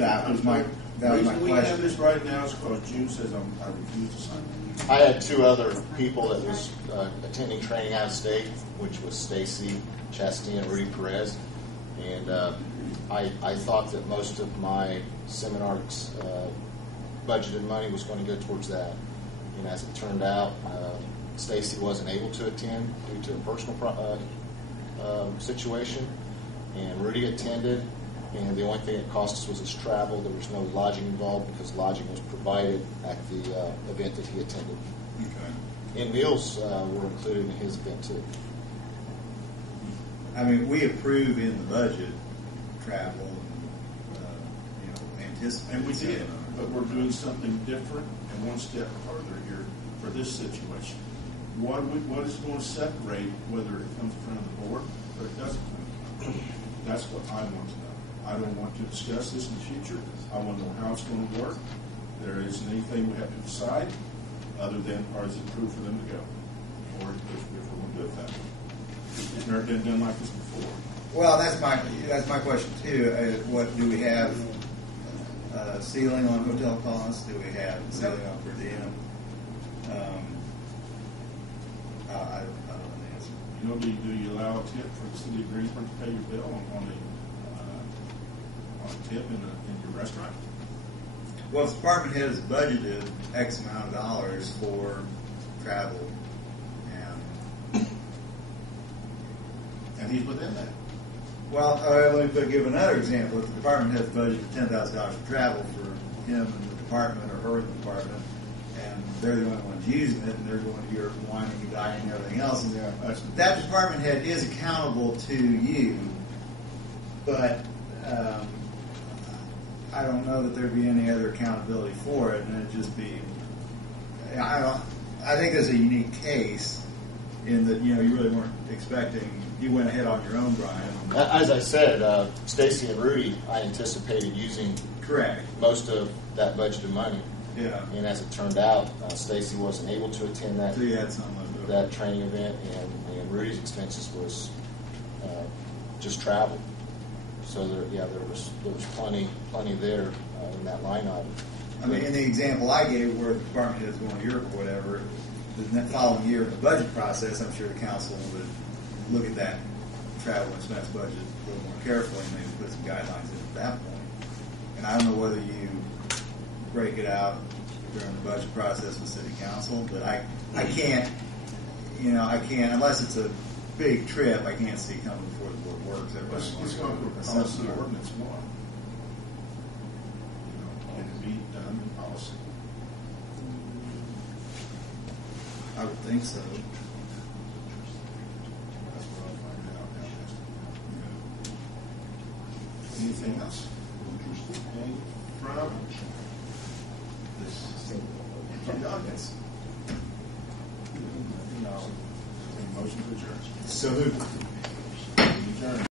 that was my The reason we have question. this right now is because June says I refuse to sign it. I had two other people that was attending training out of state, which was Stacy Chastity and Rudy Perez. And I thought that most of my seminar's budgeted money was going to go towards that. And as it turned out, Stacy wasn't able to attend due to a personal situation, and Rudy attended. And the only thing it cost us was his travel. There was no lodging involved because lodging was provided at the event that he attended. Okay. And meals were included in his event too. I mean, we approve in the budget travel, anticipate. And we did, but we're doing something different and one step further here for this situation. What is going to separate whether it comes in front of the board or it doesn't come in front of the board? That's what I want to know. I don't want to discuss this in the future. I want to know how it's going to work. There isn't anything we have to decide other than, or is it approved for them to go? Or if we're going to do it that way. It's never been done like this before. Well, that's my question too. What do we have? Ceiling on hotel costs? Do we have ceiling on per diem? I don't know the answer. You know, do you allow a tip for the city of Greensburg to pay your bill on a tip in your restaurant? Well, the department head has budgeted X amount of dollars for travel, And he's within that. well, let me give another example. If the department has budgeted $10,000 for travel for him and the department or her in the department, and they're the only ones using it, and they're going to Europe, whining and dining and everything else, and that department head is accountable to you, but I don't know that there'd be any other accountability for it, and it'd just be. I think there's a unique case in that you really weren't expecting. You went ahead on your own, Brian. As I said, Stacy and Rudy, I anticipated using Correct. most of that budgeted money. Yeah. And as it turned out, Stacy wasn't able to attend that So you had some left over. that training event, and Rudy's expenses was just travel. So there was plenty there in that line item. I mean, in the example I gave, where the department head is going to Europe or whatever, the following year in the budget process, I'm sure the council would look at that travel expense budget a little more carefully and maybe put some guidelines in at that point. And I don't know whether you break it out during the budget process with city council, but I can't, unless it's a big trip, I can't see coming before the board works. Let's go to a policy ordinance one. Can it be done in policy? I would think so. That's what I'll find out now. Anything else? Anything from the audience? No. Motion to adjourn. So who? Adjourn.